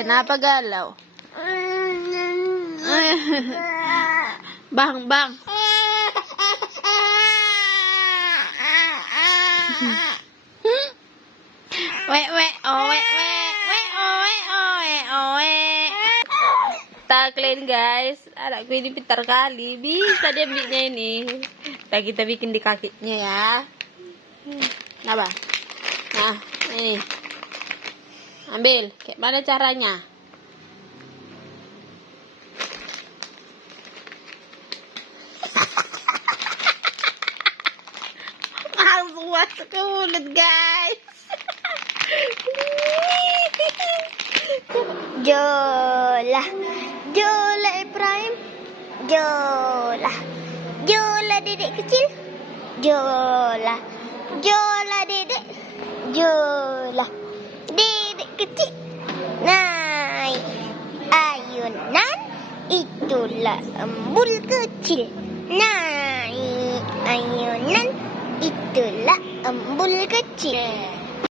Kenapa galau? Bang. Taklin guys, anakku ini pintar kali, bisa dia belinya ini. Nah, kita bikin di kakinya ya. Nah, ini. Ambil, kayak mana caranya? Langsung masuk ke mulut guys. Jola Ibrahim, Jola dedek kecil, Jola dedek, dedek kecil, naik ayunan, itulah embul kecil, naik ayunan, itulah embul kecil.